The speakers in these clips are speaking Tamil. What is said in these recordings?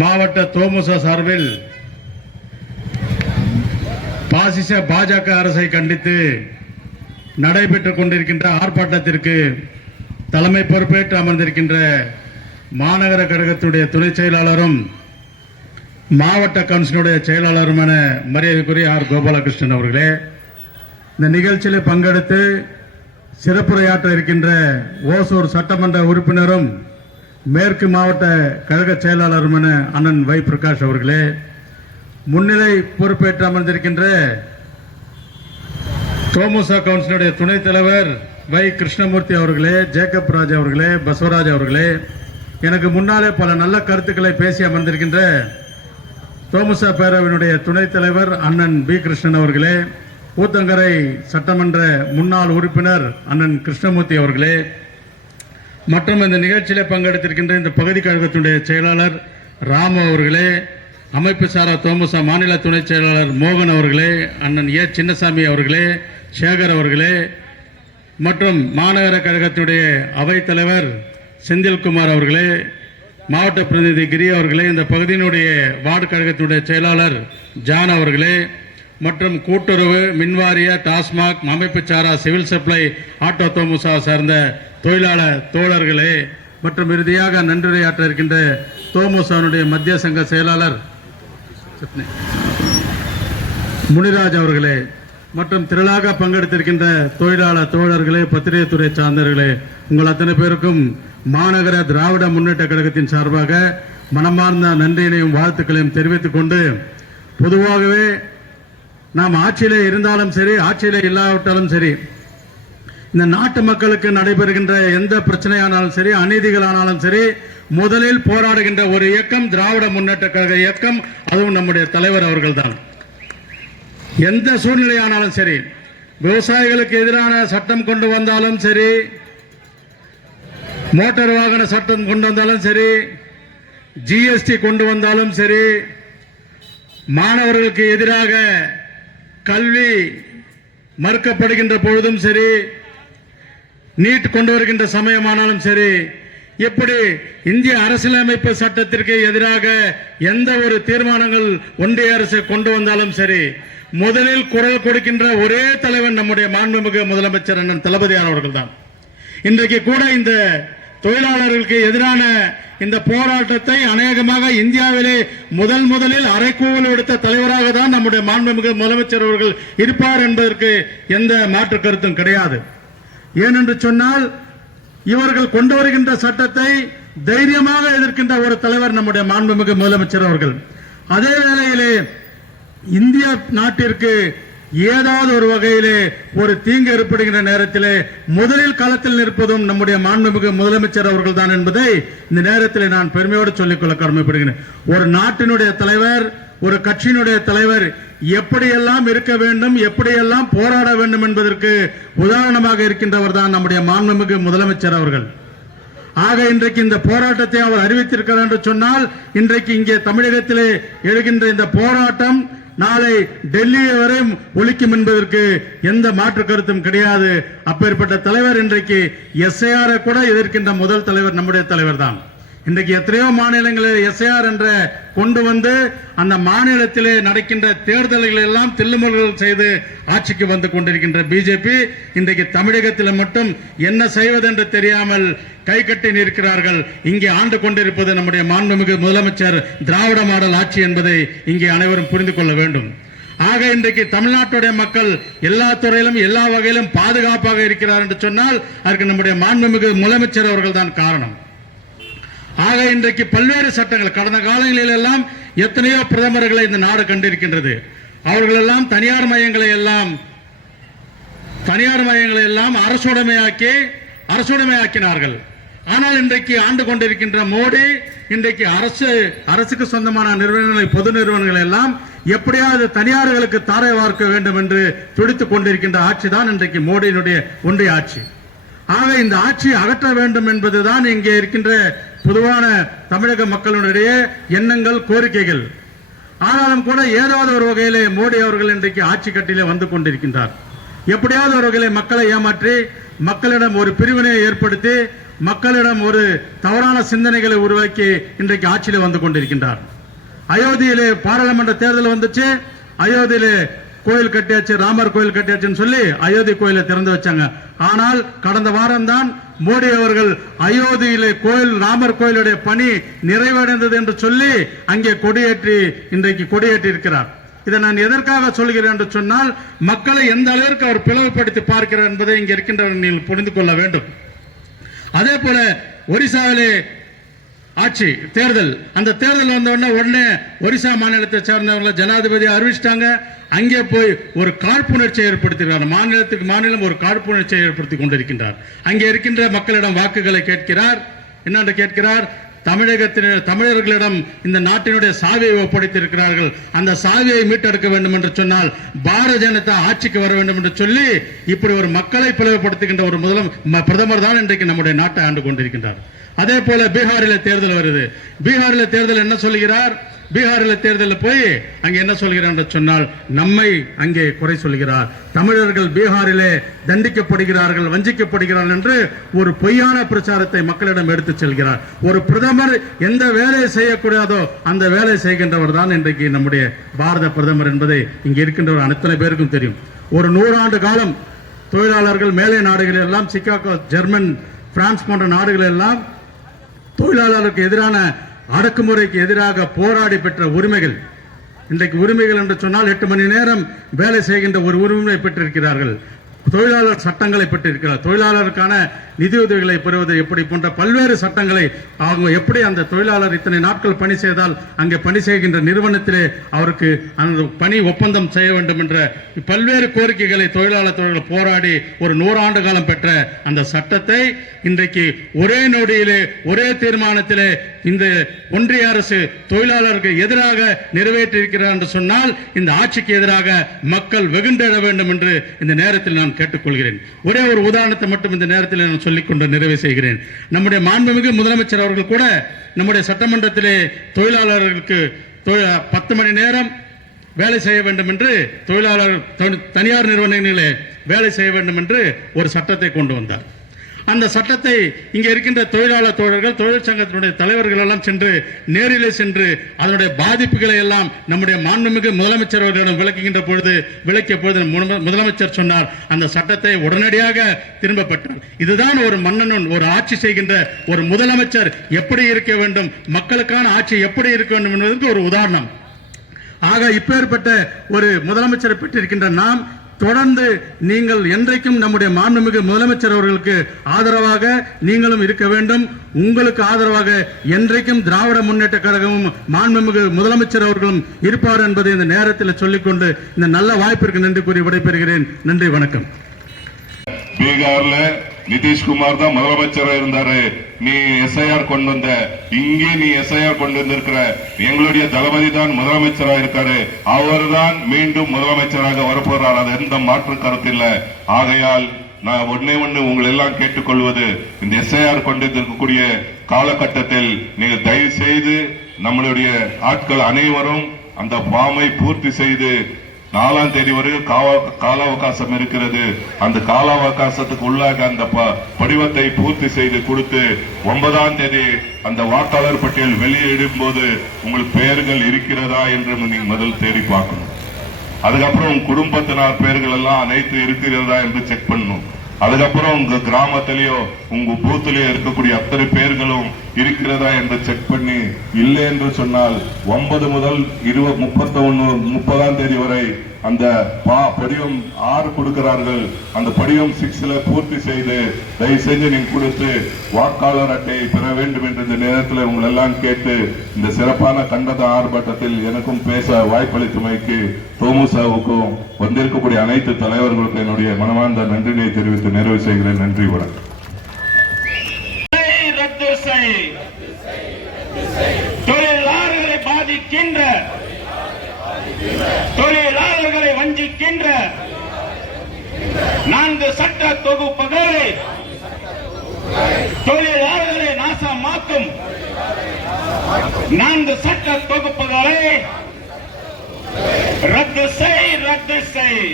மாவட்ட தோமுச சார்பில் பாசிச பாஜக அரசை கண்டித்து நடைபெற்றுக் கொண்டிருக்கின்ற ஆர்ப்பாட்டத்திற்கு தலைமை பொறுப்பேற்று அமர்ந்திருக்கின்ற மாநகர கழகத்துடைய துணை செயலாளரும் மாவட்ட கவுன்சிலுடைய செயலாளருமான மரியாதைக்குரிய ஆர் கோபாலகிருஷ்ணன் அவர்களே இந்த நிகழ்ச்சியில் பங்கெடுத்து சிறப்புரையாற்ற இருக்கின்ற ஓசூர் சட்டமன்ற உறுப்பினரும் மேற்கு மாவட்ட கழக செயலாளருமான அண்ணன் வை பிரகாஷ் அவர்களே முன்னிலை பொறுப்பேற்று அமர்ந்திருக்கின்ற தோமுசா கவுன்சிலுடைய துணைத் தலைவர் வை கிருஷ்ணமூர்த்தி அவர்களே ஜேக்கப் ராஜ் அவர்களே பசவராஜ் அவர்களே எனக்கு முன்னாலே பல நல்ல கருத்துக்களை பேசி அமர்ந்திருக்கின்ற தோமுசா பேரவையினுடைய துணைத் தலைவர் அண்ணன் பி கிருஷ்ணன் அவர்களே ஊத்தங்கரை சட்டமன்ற முன்னாள் உறுப்பினர் அண்ணன் கிருஷ்ணமூர்த்தி அவர்களே மற்றும் இந்த நிகழ்ச்சியில் பங்கெடுத்திருக்கின்ற இந்த பகுதி கழகத்தினுடைய செயலாளர் ராமு அவர்களே அமைப்பு சாரா தோமுசா மாநில துணை செயலாளர் மோகன் அவர்களே அண்ணன் ஏ சின்னசாமி அவர்களே சேகர் அவர்களே மற்றும் மாநகர கழகத்துடைய அவைத்தலைவர் செந்தில்குமார் அவர்களே மாவட்ட பிரதிநிதி கிரி அவர்களே இந்த பகுதியினுடைய வார்டு கழகத்தினுடைய செயலாளர் ஜான் அவர்களே மற்றும் கூட்டுறவு மின்வாரிய டாஸ்மாக் அமைப்பு சாரா சிவில் சப்ளை ஆட்டோ தோமுசா சார்ந்த தொழிலாளர் தோழர்களே மற்றும் இறுதியாக நன்றியாற்ற இருக்கின்ற தோமுசானுடைய மத்திய சங்க செயலாளர் முனிராஜ் அவர்களே மற்றும் திரளாக பங்கெடுத்திருக்கின்ற தொழிலாளர் தோழர்களே பத்திரிகைத்துறை சார்ந்தவர்களே உங்கள் அத்தனை பேருக்கும் மாநகர திராவிட முன்னேற்ற கழகத்தின் சார்பாக மனமார்ந்த நன்றியினையும் வாழ்த்துக்களையும் தெரிவித்துக் கொண்டு பொதுவாகவே நாம் ஆட்சியிலே இருந்தாலும் சரி ஆட்சியிலே இல்லாவிட்டாலும் சரி இந்த நாட்டு மக்களுக்கு நடைபெறுகின்ற எந்த பிரச்சனையானாலும் சரி அநீதிகளானாலும் சரி முதலில் போராடுகின்ற ஒரு இயக்கம் திராவிட முன்னேற்ற கழக இயக்கம் அதுவும் நம்முடைய தலைவர் அவர்கள்தான். எந்த சூழ்நிலையானாலும் சரி விவசாயிகளுக்கு எதிரான சட்டம் கொண்டு வந்தாலும் சரி மோட்டார் வாகன சட்டம் கொண்டு வந்தாலும் சரி ஜிஎஸ்டி கொண்டு வந்தாலும் சரி மாணவர்களுக்கு எதிராக கல்வி மறுக்கப்படுகின்ற பொழுதும் சரி நீட் கொண்டு வருகின்ற சமயமானாலும் சரி எப்படி இந்திய அரசியலமைப்பு சட்டத்திற்கு எதிராக எந்த ஒரு தீர்மானங்கள் ஒன்றிய அரசு கொண்டு வந்தாலும் சரி முதலில் குரல் கொடுக்கின்ற ஒரே தலைவன் நம்முடைய மாண்புமிகு முதலமைச்சர் அண்ணன் தளபதியார் அவர்கள் தான் இன்றைக்கு கூட இந்த தொழிலாளர்களுக்கு எதிரான இந்த போராட்டத்தை அநேகமாக இந்தியாவிலே முதல் முதலில் அரைக்கூவல் விடுத்த தலைவராக தான் நம்முடைய மாண்புமிகு முதலமைச்சர் அவர்கள் இருப்பார் என்பதற்கு எந்த மாற்று கருத்தும் கிடையாது. ஏனென்று சொன்னால் இவர்கள் கொண்டு வருகின்ற சட்டத்தை தைரியமாக எதிர்க்கின்ற ஒரு தலைவர் நம்முடைய மாண்புமிகு முதலமைச்சர் அவர்கள். அதே வேளையிலே இந்திய நாட்டிற்கு ஏதாவது ஒரு வகையிலே ஒரு தீங்கு ஏற்படுகின்ற நேரத்திலே முதலில் களத்தில் நிற்பதும் நம்முடைய மாண்புமிகு முதலமைச்சர் அவர்கள் தான் என்பதை இந்த நேரத்தில் நான் பெருமையோடு சொல்லிக்கொள்ள கடமைப்படுகிறேன். ஒரு நாட்டினுடைய தலைவர் ஒரு கட்சியினுடைய தலைவர் எப்படியெல்லாம் இருக்க வேண்டும் எப்படியெல்லாம் போராட வேண்டும் என்பதற்கு உதாரணமாக இருக்கின்றவர் தான் நம்முடைய மாண்புமிகு முதலமைச்சர் அவர்கள். ஆக இன்றைக்கு இந்த போராட்டத்தை அவர் அறிவித்திருக்கிறார் என்று சொன்னால் இன்றைக்கு இங்கே தமிழகத்திலே எழுகின்ற இந்த போராட்டம் நாளை டெல்லி வரை ஒழிக்கும் என்பதற்கு எந்த மாற்று கருத்தும் கிடையாது. அப்பேற்பட்ட தலைவர் இன்றைக்கு எஸ்ஐஆரை கூட எதிர்க்கின்ற முதல் தலைவர் நம்முடைய தலைவர் தான் இன்றைக்கு எத்தனையோ மாநிலங்களில் எஸ்ஐஆர் என்ற கொண்டு வந்து அந்த மாநிலத்திலே நடக்கின்ற தேர்தல்கள் எல்லாம் தில்லுமுல்கள் செய்து ஆட்சிக்கு வந்து கொண்டிருக்கின்ற பிஜேபி இன்றைக்கு தமிழகத்தில் மட்டும் என்ன செய்வதென்று தெரியாமல் கை கட்டி நிற்கிறார்கள். இங்கே ஆண்டு கொண்டிருப்பது நம்முடைய மாண்புமிகு முதலமைச்சர் திராவிட மாடல் ஆட்சி என்பதை இங்கே அனைவரும் புரிந்து கொள்ள வேண்டும். ஆக இன்றைக்கு தமிழ்நாட்டுடைய மக்கள் எல்லா துறையிலும் எல்லா வகையிலும் பாதுகாப்பாக இருக்கிறார் என்று சொன்னால் அதற்கு நம்முடைய மாண்புமிகு முதலமைச்சர் அவர்கள் தான் காரணம். ஆக இன்றைக்கு பல்வேறு சட்டங்கள் கடந்த காலங்களில் எல்லாம் எத்தனையோ பிரதமர்களை இந்த நாடு கண்டிருக்கின்றது. அவர்கள் எல்லாம் தனியார் மையங்களை எல்லாம் தனியார் மையங்களை எல்லாம் அரசுடைமையாக்கி அரசுடைமையாக்கினார்கள். ஆனால் இன்றைக்கு ஆண்டு கொண்டிருக்கின்ற மோடி இன்றைக்கு அரசு அரசுக்கு சொந்தமான நிறுவனங்களை பொது நிறுவனங்கள் எல்லாம் எப்படியாவது தனியார்களுக்கு தாரை வார்க்க வேண்டும் என்று துடித்துக் கொண்டிருக்கின்ற ஆட்சி தான் இன்றைக்கு மோடியினுடைய ஒன்றிய ஆட்சி. ஆக இந்த ஆட்சியை அகற்ற வேண்டும் என்பதுதான் இங்கே இருக்கின்ற பொதுவான தமிழக மக்களுடைய எண்ணங்கள் கோரிக்கைகள். ஆனாலும் கூட ஏதாவது ஒரு வகையிலே மோடி அவர்கள் இன்றைக்கு ஆட்சி கட்டிலே வந்து கொண்டிருக்கின்றார். எப்படியாவது ஒரு வகையிலே மக்களை ஏமாற்றி மக்களிடம் ஒரு பிரிவினையை ஏற்படுத்தி மக்களிடம் ஒரு தவறான சிந்தனைகளை உருவாக்கி இன்றைக்கு ஆட்சியில் வந்து கொண்டிருக்கின்றார். அயோத்தியிலே பாராளுமன்ற தேர்தல் வந்துச்சு. அயோத்தியிலே கோயில் கட்டியாச்சு ராமர் கோயில் கட்டியாச்சுன்னு சொல்லி அயோத்தி கோயிலை திறந்து வச்சாங்க. ஆனால் கடந்த வாரம் தான் மோடி அவர்கள் அயோத்தியிலே கோயில் ராமர் கோயிலுடைய பணி நிறைவடைந்தது என்று சொல்லி அங்கே கொடியேற்றி இன்றைக்கு கொடியேற்றி இருக்கிறார். இதை நான் எதற்காக சொல்கிறேன் என்று சொன்னால் மக்களை எந்த அளவிற்கு அவர் பிளவுபடுத்தி பார்க்கிறார் என்பதை இங்கே இருக்கின்றவர்கள் நீங்கள் புரிந்து கொள்ள வேண்டும். அதே போல ஒரிசாவிலே ஆட்சி தேர்தல். அந்த தேர்தல் வந்தவுடனே உடனே ஒரிசா மாநிலத்தை சேர்ந்தவர்களை ஜனாதிபதி அறிவிச்சிட்டாங்க. அங்கே போய் ஒரு காழ்ப்புணர்ச்சியை ஏற்படுத்துகிறார் மாநிலத்துக்கு மாநிலம் ஒரு காழ்ப்புணர்ச்சியை ஏற்படுத்தி கொண்டிருக்கின்றார். அங்கே இருக்கின்ற மக்களிடம் வாக்குகளை கேட்கிறார். என்னென்று கேட்கிறார்? தமிழகத்தின தமிழர்களிடம் இந்த நாட்டினுடைய சாவியை ஒப்படைத்திருக்கிறார்கள். அந்த சாவியை மீட்டெடுக்க வேண்டும் என்று சொன்னால் பாரத ஜனதா ஆட்சிக்கு வர வேண்டும் என்று சொல்லி இப்படி ஒரு மக்களை பிளவுபடுத்துகின்ற ஒரு முதலம் பிரதமர் தான் இன்றைக்கு நம்முடைய நாட்டை ஆண்டு கொண்டிருக்கின்றார். அதே போல பீகாரில் தேர்தல் வருது. பீகாரில் தேர்தல் என்ன சொல்கிறார் பீகாரில் தேர்தலில் போய் அங்கே என்ன சொல்கிறார் என்று சொன்னால் நம்மை அங்கே குறை சொல்கிறார் தமிழர்கள் பீகாரிலே தண்டிக்கப்படுகிறார்கள் வஞ்சிக்கப்படுகிறார்கள் என்று ஒரு பொய்யான பிரச்சாரத்தை மக்களிடம் எடுத்து செல்கிறார். ஒரு பிரதமர் எந்த வேலையை செய்யக்கூடாதோ அந்த வேலையை செய்கின்றவர் தான் இன்றைக்கு நம்முடைய பாரத பிரதமர் என்பதை இங்கே இருக்கின்றவர் அத்தனை பேருக்கும் தெரியும். ஒரு நூறாண்டு காலம் தொழிலாளர்கள் மேலை நாடுகளில் எல்லாம் சிக்காகோ ஜெர்மன் பிரான்ஸ் போன்ற நாடுகள் எல்லாம் தொழிலாளருக்கு எதிரான அடக்குமுறைக்கு எதிராக போராடி பெற்ற உரிமைகள். இன்றைக்கு உரிமைகள் என்று சொன்னால் எட்டு மணி நேரம் வேலை செய்கின்ற ஒரு உரிமை பெற்றிருக்கிறார்கள். தொழிலாளர் சட்டங்களை பெற்றிருக்கிறார். தொழிலாளருக்கான நிதியுதவிகளை பெறுவது எப்படி போன்ற பல்வேறு சட்டங்களை அவங்க எப்படி அந்த தொழிலாளர் இத்தனை நாட்கள் பணி செய்தால் அங்கே பணி செய்கின்ற நிறுவனத்திலே அவருக்கு அந்த பணி ஒப்பந்தம் செய்ய வேண்டும் என்ற பல்வேறு கோரிக்கைகளை தொழிலாளர் தொழில்கள் போராடி ஒரு நூறாண்டு காலம் பெற்ற அந்த சட்டத்தை இன்றைக்கு ஒரே நொடியிலே ஒரே தீர்மானத்திலே இந்த ஒன்றிய அரசு தொழிலாளருக்கு எதிராக நிறைவேற்றியிருக்கிறார் என்று சொன்னால் இந்த ஆட்சிக்கு எதிராக மக்கள் வெகுண்டெழ வேண்டும் என்று இந்த நேரத்தில் நான் கேட்டுக்கொள்கிறேன். ஒரே ஒரு உதாரணத்தை மட்டும் இந்த நேரத்தில் நான் சொல்லிக்கொண்டு நிறைவு செய்கிறேன். நம்முடைய மாண்புமிகு முதலமைச்சர் அவர்கள் கூட நம்முடைய சட்டமன்றத்திலே தொழிலாளர்களுக்கு தொழில் பத்து மணி நேரம் வேலை செய்ய வேண்டும் என்று தொழிலாளர் தனியார் நிறுவனங்களிலே வேலை செய்ய வேண்டும் என்று ஒரு சட்டத்தை கொண்டு வந்தார். அந்த சட்டத்தை இங்கே இருக்கின்ற தொழிலாளர் தோழர்கள் தொழிற்சங்கத்தினுடைய தலைவர்கள் எல்லாம் சென்று நேரிலே சென்று அதனுடைய பாதிப்புகளை எல்லாம் நம்முடைய மாண்புமிகு முதலமைச்சர் அவர்களிடம் விளக்குகின்ற பொழுது விளக்கிய பொழுது முதலமைச்சர் சொன்னார். அந்த சட்டத்தை உடனடியாக திரும்ப பெற்றார். இதுதான் ஒரு மன்னனும் ஒரு ஆட்சி செய்கின்ற ஒரு முதலமைச்சர் எப்படி இருக்க வேண்டும் மக்களுக்கான ஆட்சி எப்படி இருக்க வேண்டும் என்பதற்கு ஒரு உதாரணம். ஆக இப்பேற்பட்ட ஒரு முதலமைச்சரை பெற்றிருக்கின்ற நாம் தொடர்ந்து நீங்கள் என்றைக்கும் நம்முடைய மாண்புமிகு முதலமைச்சர் அவர்களுக்கு ஆதரவாக நீங்களும் இருக்க வேண்டும். உங்களுக்கு ஆதரவாக என்றைக்கும் திராவிட முன்னேற்ற கழகமும் மாண்புமிகு முதலமைச்சர் அவர்களும் இருப்பார் என்பதை இந்த நேரத்தில் சொல்லிக்கொண்டு இந்த நல்ல வாய்ப்பிற்கு நன்றி கூறி விடைபெறுகிறேன். நன்றி வணக்கம். பீகார்ல நிதிஷ்குமார் தான் முதலமைச்சரா இருந்தாரு. நீ எஸ்ஐஆர் கொண்டு வந்த இங்கே நீ எஸ்ஐஆர் கொண்டு வந்திருக்கிற எங்களுடைய தளபதி தான் முதலமைச்சராக இருக்காரு. அவர்தான் மீண்டும் முதலமைச்சராக வரப்போறார். அது எந்த மாற்று கருத்து இல்லை. ஆகையால் நான் ஒன்னே ஒன்று உங்களை எல்லாம் கேட்டுக்கொள்வது இந்த எஸ்ஐஆர் கொண்டு இருக்கக்கூடிய காலகட்டத்தில் நீங்கள் தயவு செய்து நம்மளுடைய ஆட்கள் அனைவரும் அந்த ஃபார்மை பூர்த்தி செய்து நாலாம் தேதி வரைக்கும் கால அவகாசம் இருக்கிறது. அந்த கால அவகாசத்துக்கு உள்ளாக அந்த ப- படிவத்தை பூர்த்தி செய்து கொடுத்து ஒன்பதாம் தேதி அந்த வாக்காளர் பட்டியல் வெளியிடும் போது உங்கள் பெயர்கள் இருக்கிறதா என்று நீங்க முதல் தேடி பார்க்கணும். அதுக்கப்புறம் உங்க குடும்பத்தினார் பெயர்கள் எல்லாம் அனைத்து இருக்கிறதா என்று செக் பண்ணணும். அதுக்கப்புறம் உங்க கிராமத்திலேயோ உங்க பூத்திலேயோ இருக்கக்கூடிய அத்தனை பேர்களும் இருக்கிறதா என்று செக் பண்ணி இல்லை என்று சொன்னால் ஒன்பது முதல் இருபது முப்பத்தி ஒண்ணு முப்பதாம் தேதி வரை அந்த பா- படிவம் ஆறு கொடுக்கிறார்கள். அந்த படிவம் சிக்ஸ்ல பூர்த்தி செய்து தயவு செஞ்சு நீங்க கொடுத்து வாக்காளர் அட்டையை பெற வேண்டும் என்று இந்த நேரத்தில் உங்களை எல்லாம் கேட்டு இந்த சிறப்பான கண்டத ஆர்ப்பாட்டத்தில் எனக்கும் பேச வாய்ப்பளித்தமைக்கு தோமுசாவுக்கும் வந்திருக்கக்கூடிய அனைத்து தலைவர்களுக்கும் என்னுடைய மனமார்ந்த நன்றினை தெரிவித்து நிறைவு செய்கிறேன். நன்றி வணக்கம். தொழிலாளர்களை பாதிக்கின்ற தொழிலாளர்களை வஞ்சிக்கின்ற நான்கு சட்ட தொகுப்புகளை தொழிலாளர்களை நாசமாக்கும் நான்கு சட்ட தொகுப்புகளை ரத்து செய் ரத்து செய்.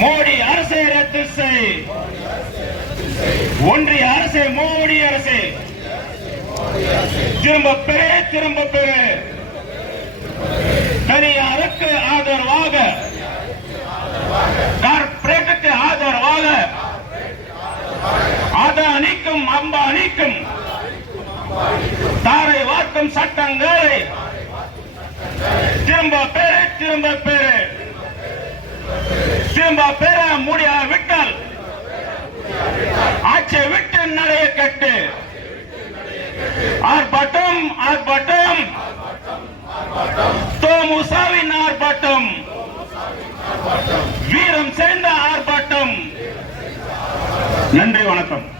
மோடி அரசை ரத்து செய். ஒன்றிய அரசு மோடி அரசு. திரும்ப பெறு திரும்ப பெறு. தனியாருக்கு ஆதரவாக. கார்பரேட்டுக்கு ஆதரவாக. அதானிக்கும் அம்பானிக்கும். தாரை வார்க்கும் சட்டங்களை. திரும்ப பெற திரும்ப பெற. திரும்ப பெற முடியாவிட்டு ஆட்சியை விட்டு நடைய கட்டு. ஆர்ப்பாட்டம் ஆர்ப்பாட்டம். தோமுசாவின் ஆர்ப்பாட்டம். வீரம் சேர்ந்த ஆர்ப்பாட்டம். நன்றி வணக்கம்.